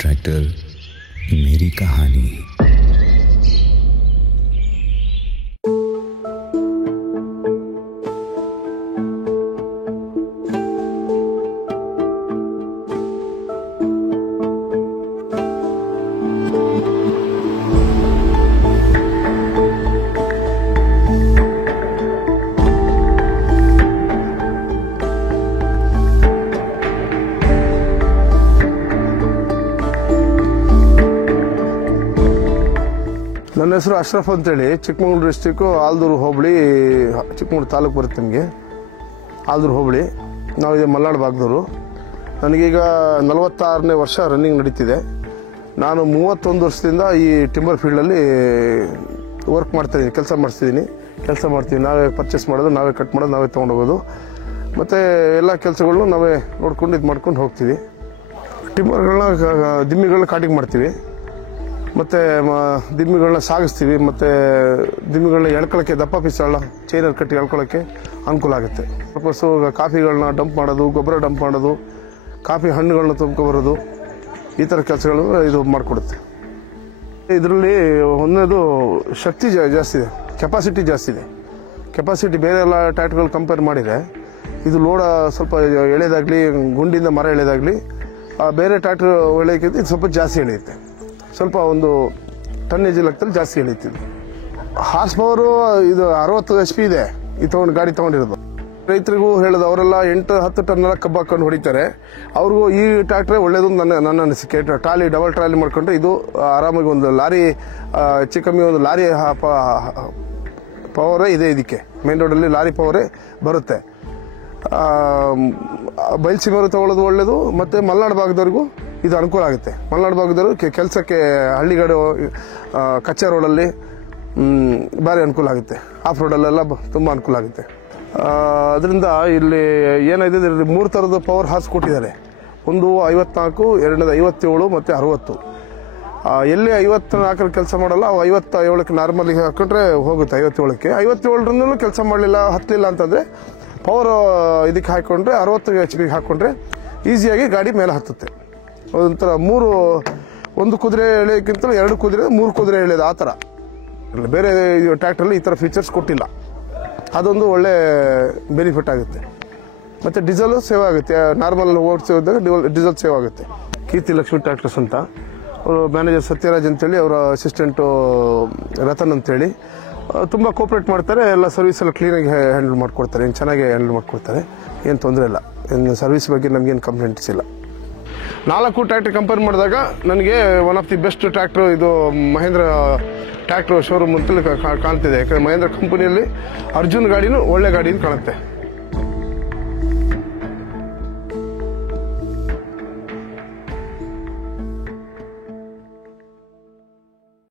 Tractor मेरी कहानी। ನನ್ನ ಹೆಸರು ಅಶ್ರಫ್ ಅಂತೇಳಿ, ಚಿಕ್ಕಮಗಳೂರು ಡಿಸ್ಟಿಕ್ಕು ಆಲ್ದೂರು ಹೋಬಳಿ, ಚಿಕ್ಕಮಗಳೂರು ತಾಲೂಕು ಬರುತ್ತೆ ನಿಮಗೆ. ಆಲ್ದೂರು ಹೋಬಳಿ, ನಾವು ಇದೆ ಮಲ್ನಾಡು ಭಾಗದವರು. ನನಗೀಗ 46ನೇ ವರ್ಷ ರನ್ನಿಂಗ್ ನಡೀತಿದೆ. ನಾನು 31 ವರ್ಷದಿಂದ ಈ ಟಿಂಬರ್ ಫೀಲ್ಡಲ್ಲಿ ವರ್ಕ್ ಮಾಡ್ತಾಯಿದ್ದೀನಿ, ಕೆಲಸ ಮಾಡ್ತೀವಿ. ನಾವೇ ಪರ್ಚೇಸ್ ಮಾಡೋದು, ನಾವೇ ಕಟ್ ಮಾಡೋದು, ನಾವೇ ತೊಗೊಂಡೋಗೋದು, ಮತ್ತು ಎಲ್ಲ ಕೆಲಸಗಳನ್ನೂ ನಾವೇ ನೋಡ್ಕೊಂಡು ಇದು ಮಾಡ್ಕೊಂಡು ಹೋಗ್ತೀವಿ. ಟಿಂಬರ್ಗಳನ್ನ, ದಿಮ್ಮಿಗಳನ್ನ ಕಾಟಿಂಗ್ ಮಾಡ್ತೀವಿ, ಮತ್ತು ದಿಮ್ಮಿಗಳನ್ನ ಸಾಗಿಸ್ತೀವಿ, ಮತ್ತು ದಿಮ್ಮಿಗಳನ್ನ ಎಳ್ಕೊಳ್ಳೋಕ್ಕೆ, ದಪ್ಪ ಪೀಸ್ಗಳನ್ನ ಚೈನಲ್ಲಿ ಕಟ್ಟಿ ಎಳ್ಕೊಳ್ಳೋಕ್ಕೆ ಅನುಕೂಲ ಆಗುತ್ತೆ. ಪರ್ಪಸ್ಸು ಕಾಫಿಗಳನ್ನ ಡಂಪ್ ಮಾಡೋದು, ಗೊಬ್ಬರ ಡಂಪ್ ಮಾಡೋದು, ಕಾಫಿ ಹಣ್ಣುಗಳನ್ನ ತುಂಬ್ಕೊಬರೋದು, ಈ ಥರ ಕೆಲಸಗಳನ್ನು ಇದು ಮಾಡಿಕೊಡುತ್ತೆ. ಇದರಲ್ಲಿ ಒಂದನೇದು ಶಕ್ತಿ ಜಾಸ್ತಿ ಇದೆ, ಕೆಪಾಸಿಟಿ ಜಾಸ್ತಿ ಇದೆ. ಕೆಪಾಸಿಟಿ ಬೇರೆ ಎಲ್ಲ ಟ್ಯಾಕ್ಟ್ಗಳು ಕಂಪೇರ್ ಮಾಡಿದರೆ ಇದು ಲೋಡ ಸ್ವಲ್ಪ ಎಳೆದಾಗಲಿ, ಗುಂಡಿಂದ ಮರ ಎಳೆದಾಗಲಿ ಬೇರೆ ಟ್ಯಾಕ್ಟ್ರ್ ಎಳೆಯೋಕ್ಕಿಂತ ಇದು ಸ್ವಲ್ಪ ಜಾಸ್ತಿ ಎಳೆಯುತ್ತೆ. ಸ್ವಲ್ಪ ಒಂದು ಟನ್ನೇಜ್ ಲೆಕ್ಕದಲ್ಲಿ ಜಾಸ್ತಿ ಎಳೀತಿದೆ. ಹಾರ್ಸ್ ಪವರು ಇದು 60 HP ಇದೆ ಈ ಗಾಡಿ ತೊಗೊಂಡಿರೋದು. ರೈತರಿಗೂ ಹೇಳೋದು, ಅವರೆಲ್ಲ 8-10 ಟನ್ನೆಲ್ಲ ಕಬ್ಬು ಹಾಕೊಂಡು ಹೊಡಿತಾರೆ. ಅವ್ರಿಗೂ ಈ ಟ್ರ್ಯಾಕ್ಟ್ರೇ ಒಳ್ಳೇದು ನನ್ನ ಅನಿಸಿಕೆ. ಡಬಲ್ ಟ್ರಾಲಿ ಮಾಡ್ಕೊಂಡ್ರೆ ಇದು ಆರಾಮಾಗಿ ಒಂದು ಲಾರಿ, ಹೆಚ್ಚು ಕಮ್ಮಿ ಒಂದು ಲಾರಿ ಪವರೇ ಇದೆ ಇದಕ್ಕೆ. ಮೇನ್ ರೋಡಲ್ಲಿ ಲಾರಿ ಪವರೇ ಬರುತ್ತೆ. ಬಯಲ್ಸೀಮೆಯವರು ತಗೊಳ್ಳೋದು ಒಳ್ಳೇದು, ಮತ್ತು ಮಲೆನಾಡು ಭಾಗದವ್ರಿಗೂ ಇದು ಅನುಕೂಲ ಆಗುತ್ತೆ. ಮಲೆನಾಡು ಭಾಗದವರು ಕೆಲಸಕ್ಕೆ ಹಳ್ಳಿಗಾಡು, ಕಚ್ಚಾ ರೋಡಲ್ಲಿ ಭಾರಿ ಅನುಕೂಲ ಆಗುತ್ತೆ. ಆಫ್ ರೋಡಲ್ಲೆಲ್ಲ ತುಂಬ ಅನುಕೂಲ ಆಗುತ್ತೆ. ಅದರಿಂದ ಇಲ್ಲಿ ಏನಿದೆ, 3 ಥರದ ಪವರ್ ಹಾರ್ಸ್ ಕೊಟ್ಟಿದ್ದಾರೆ. ಒಂದು 54, ಎರಡನೇದು 57 ಮತ್ತು 60. ಎಲ್ಲಿ 54 ಕೆಲಸ ಮಾಡಲ್ಲ, ಅವು 57ಕ್ಕೆ ನಾರ್ಮಲಿಗೆ ಹಾಕೊಂಡ್ರೆ ಹೋಗುತ್ತೆ. 57ಕ್ಕೆ 57ರಿಂದಲೂ ಕೆಲಸ ಮಾಡಲಿಲ್ಲ, ಹತ್ತಲಿಲ್ಲ ಅಂತಂದರೆ ಪವರ್ ಇದಕ್ಕೆ ಹಾಕ್ಕೊಂಡ್ರೆ 60 HP ಹಾಕ್ಕೊಂಡ್ರೆ ಈಸಿಯಾಗಿ ಗಾಡಿ ಮೇಲೆ ಹತ್ತುತ್ತೆ. ಒಂಥರ ಒಂದು ಕುದುರೆ ಎಳೆಯೋಕ್ಕಿಂತ 2 ಕುದುರೆ 3 ಕುದುರೆ ಎಳೆಯೋದು, ಆ ಥರ. ಬೇರೆ ಟ್ರ್ಯಾಕ್ಟ್ರಲ್ಲಿ ಈ ಥರ ಫೀಚರ್ಸ್ ಕೊಟ್ಟಿಲ್ಲ. ಅದೊಂದು ಒಳ್ಳೆ ಬೆನಿಫಿಟ್ ಆಗುತ್ತೆ. ಮತ್ತು ಡೀಸೆಲ್ ಸೇವ್ ಆಗುತ್ತೆ. ನಾರ್ಮಲ್ ಓಡಿಸಿದಾಗ ಡೀಸೆಲ್ ಸೇವ್ ಆಗುತ್ತೆ. ಕೀರ್ತಿ ಲಕ್ಷ್ಮಿ ಟ್ರ್ಯಾಕ್ಟರ್ಸ್ ಅಂತ, ಅವರು ಮ್ಯಾನೇಜರ್ ಸತ್ಯರಾಜ್ ಅಂತೇಳಿ, ಅವರ ಅಸಿಸ್ಟೆಂಟು ರತನ್ ಅಂತೇಳಿ ತುಂಬ ಕೋಪ್ರೇಟ್ ಮಾಡ್ತಾರೆ. ಎಲ್ಲ ಸರ್ವಿಸ್ ಎಲ್ಲ ಕ್ಲೀನಾಗಿ ಹ್ಯಾಂಡಲ್ ಮಾಡಿಕೊಡ್ತಾರೆ, ಚೆನ್ನಾಗಿ ಹ್ಯಾಂಡಲ್ ಮಾಡಿಕೊಡ್ತಾರೆ. ಏನು ತೊಂದರೆ ಇಲ್ಲ. ಸರ್ವಿಸ್ ಬಗ್ಗೆ ನಮಗೇನು ಕಂಪ್ಲೇಂಟ್ಸ್ ಇಲ್ಲ. 4 ಟ್ರ್ಯಾಕ್ಟರ್ ಕಂಪೇರ್ ಮಾಡಿದಾಗ ನನಗೆ one of the best tractor ಇದು ಮಹೇಂದ್ರ ಟ್ರ್ಯಾಕ್ಟ್ರು ಶೋರೂಮ್ ಅಂತಲೇ ಕಾಣ್ತಿದೆ. ಯಾಕಂದರೆ ಮಹೇಂದ್ರ ಕಂಪನಿಯಲ್ಲಿ ಅರ್ಜುನ್ ಗಾಡಿನೂ ಒಳ್ಳೆ ಗಾಡಿ ಅಂತ ಕಾಣುತ್ತೆ.